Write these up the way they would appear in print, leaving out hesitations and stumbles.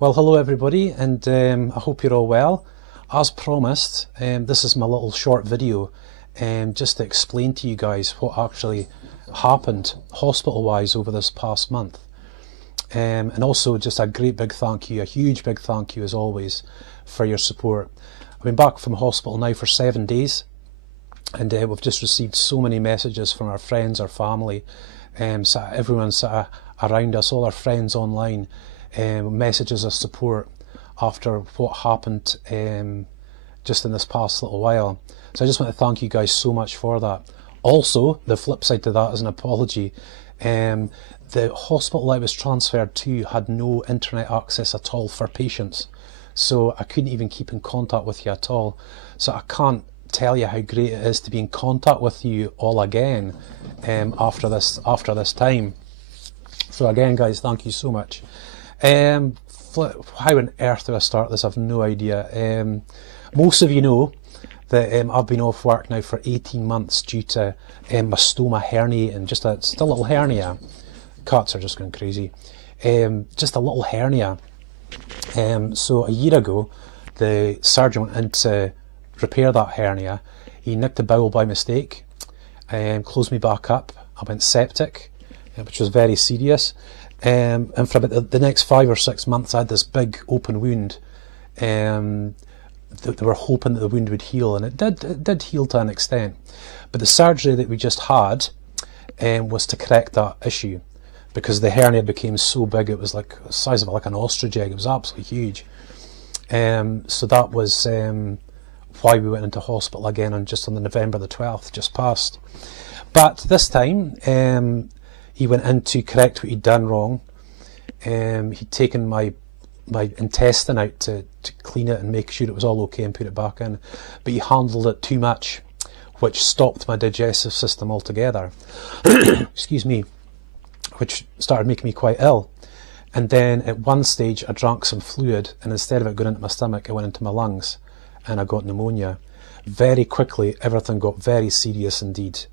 Well, hello everybody, and I hope you're all well. As promised, this is my little short video just to explain to you guys what actually happened hospital-wise over this past month. And also just a great big thank you, a huge big thank you as always for your support. I've been back from hospital now for 7 days, and we've just received so many messages from our friends, our family, everyone around us, all our friends online, messages of support after what happened just in this past little while. So I just want to thank you guys so much for that. Also, the flip side to that is an apology. The hospital I was transferred to had no internet access at all for patients, so I couldn't even keep in contact with you at all. So I can't tell you how great it is to be in contact with you all again after this time. So again, guys, thank you so much. How on earth do I start this? I've no idea. Most of you know that I've been off work now for 18 months due to my stoma herniating, just a little hernia. Cats are just going crazy. Just a little hernia. So a year ago, the surgeon went in to repair that hernia. He nicked the bowel by mistake, closed me back up. I went septic, which was very serious. And for about the next 5 or 6 months, I had this big open wound. They were hoping that the wound would heal, and it did heal to an extent. But the surgery that we just had was to correct that issue, because the hernia became so big, it was like the size of like an ostrich egg. It was absolutely huge. So that was why we went into hospital again on the November the 12th, just passed. But this time, he went in to correct what he'd done wrong. He'd taken my intestine out to clean it and make sure it was all okay and put it back in, but he handled it too much, which stopped my digestive system altogether. Excuse me. Which started making me quite ill. And then at one stage I drank some fluid, and instead of it going into my stomach, it went into my lungs, and I got pneumonia. Very quickly everything got very serious indeed.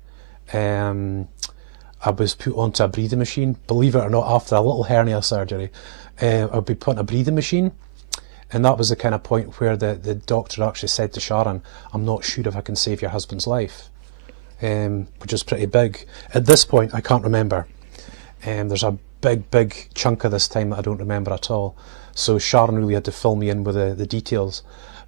I was put onto a breathing machine. Believe it or not, after a little hernia surgery, I'd be put on a breathing machine, and that was the kind of point where the doctor actually said to Sharon, "I'm not sure if I can save your husband's life," which was pretty big. At this point, I can't remember. There's a big chunk of this time that I don't remember at all. So Sharon really had to fill me in with the details.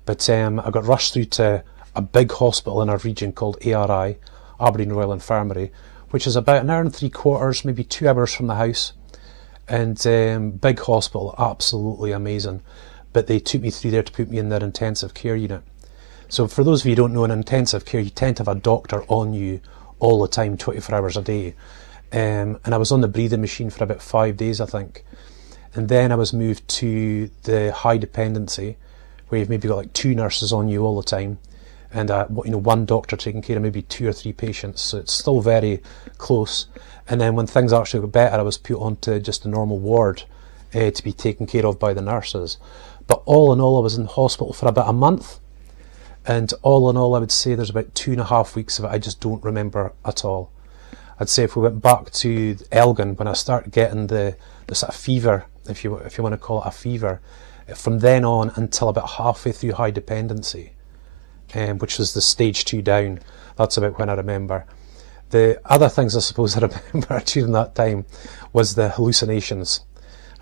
But I got rushed through to a big hospital in our region called ARI, Aberdeen Royal Infirmary, which is about 1 hour and 3/4, maybe 2 hours from the house. And big hospital, absolutely amazing. But they took me through there to put me in their intensive care unit. So for those of you who don't know, in intensive care, you tend to have a doctor on you all the time, 24 hours a day. And I was on the breathing machine for about 5 days, I think. And then I was moved to the high dependency, where you've maybe got like 2 nurses on you all the time, and one doctor taking care of maybe 2 or 3 patients. So it's still very close. And then when things actually got better, I was put onto just a normal ward to be taken care of by the nurses. But all in all, I was in hospital for about a month. And all in all, I would say there's about 2.5 weeks of it I just don't remember at all. I'd say if we went back to Elgin, when I started getting the sort of fever, if you want to call it a fever, from then on until about halfway through high dependency, which was the stage 2 down, that's about when I remember. The other things I suppose I remember during that time was the hallucinations.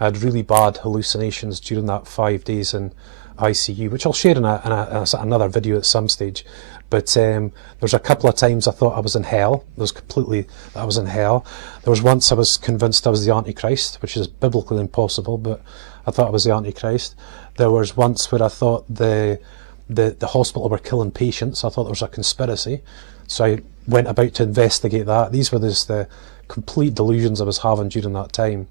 I had really bad hallucinations during that 5 days in ICU, which I'll share in another video at some stage. But there was a couple of times I thought I was in hell. I was in hell. There was once I was convinced I was the Antichrist, which is biblically impossible, but I thought I was the Antichrist. There was once where I thought the hospital were killing patients. I thought there was a conspiracy. So I went about to investigate that. These were just the complete delusions I was having during that time.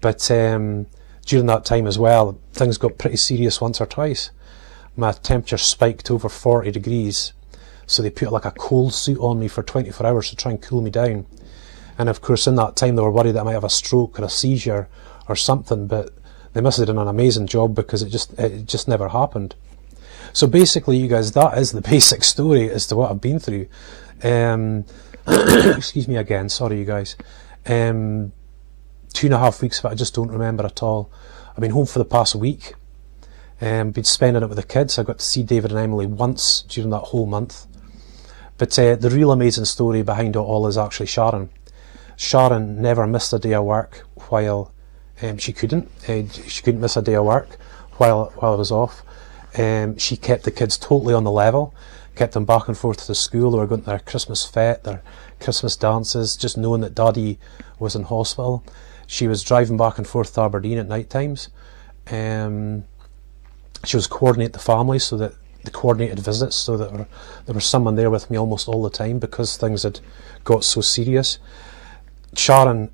But during that time as well, things got pretty serious once or twice. My temperature spiked over 40 degrees. So they put like a cold suit on me for 24 hours to try and cool me down. And of course in that time they were worried that I might have a stroke or a seizure or something, but they must have done an amazing job, because it just never happened. So basically, you guys, that is the basic story as to what I've been through. Excuse me again, sorry you guys. 2.5 weeks of it I just don't remember at all. I've been home for the past week, been spending it with the kids. I got to see David and Emily once during that whole month. But the real amazing story behind it all is actually Sharon. Sharon never missed a day of work while she couldn't. She couldn't miss a day of work while I was off. She kept the kids totally on the level, kept them back and forth to school. They were going to their Christmas fete, their Christmas dances, just knowing that Daddy was in hospital. She was driving back and forth to Aberdeen at night times. She was coordinating the family, so that the coordinated visits, so that there was someone there with me almost all the time because things had got so serious. Sharon,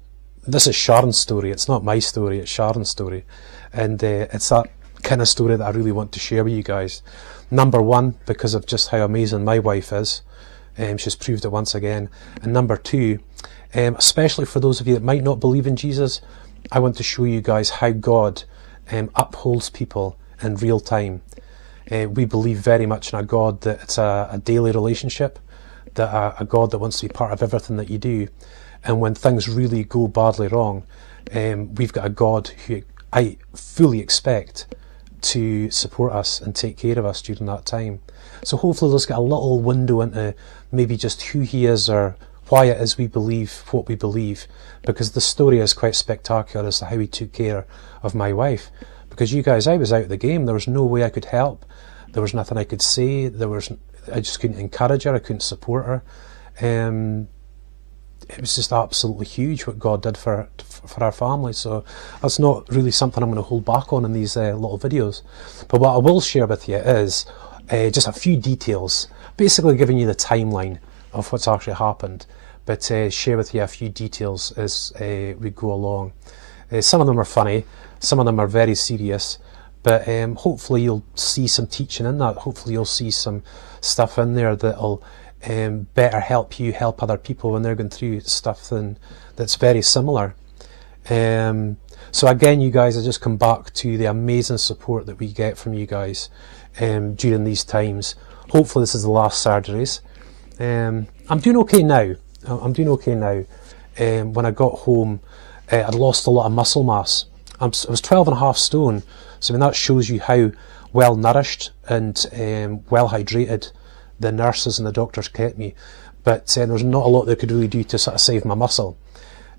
this is Sharon's story. It's not my story, it's Sharon's story. And it's that kind of story that I really want to share with you guys. Number one, because of just how amazing my wife is. She's proved it once again. And number two, especially for those of you that might not believe in Jesus, I want to show you guys how God upholds people in real time. We believe very much in a God that it's a daily relationship, that a God that wants to be part of everything that you do. And when things really go badly wrong, we've got a God who I fully expect to support us and take care of us during that time. So hopefully let's get a little window into maybe just who he is or why it is we believe what we believe, because the story is quite spectacular as to how he took care of my wife. Because you guys, I was out of the game. There was no way I could help. There was nothing I could say. I just couldn't encourage her. I couldn't support her. It was just absolutely huge what God did for our family. So that's not really something I'm going to hold back on in these little videos. But what I will share with you is just a few details, basically giving you the timeline of what's actually happened, but share with you a few details as we go along. Some of them are funny, some of them are very serious, but hopefully you'll see some teaching in that. Hopefully you'll see some stuff in there that'll better help you help other people when they're going through stuff that's very similar. So again, you guys, I just come back to the amazing support that we get from you guys during these times. Hopefully this is the last surgeries. I'm doing okay now. When I got home, I'd lost a lot of muscle mass. I was 12.5 stone, so I mean, that shows you how well nourished and well hydrated the nurses and the doctors kept me. But there was not a lot they could really do to sort of save my muscle.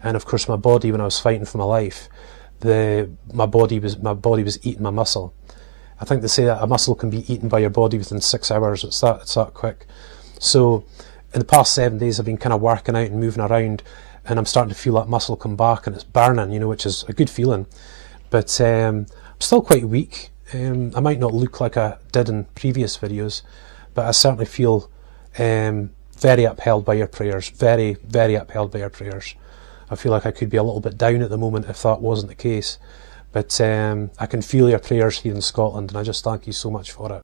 And of course my body, when I was fighting for my life, my body was eating my muscle. I think they say that a muscle can be eaten by your body within 6 hours. It's that quick. So in the past 7 days I've been kind of working out and moving around, and I'm starting to feel that muscle come back, and it's burning, which is a good feeling. But I'm still quite weak. I might not look like I did in previous videos, but I certainly feel very upheld by your prayers, very, very upheld by your prayers. I feel like I could be a little bit down at the moment if that wasn't the case. But I can feel your prayers here in Scotland, and I just thank you so much for it.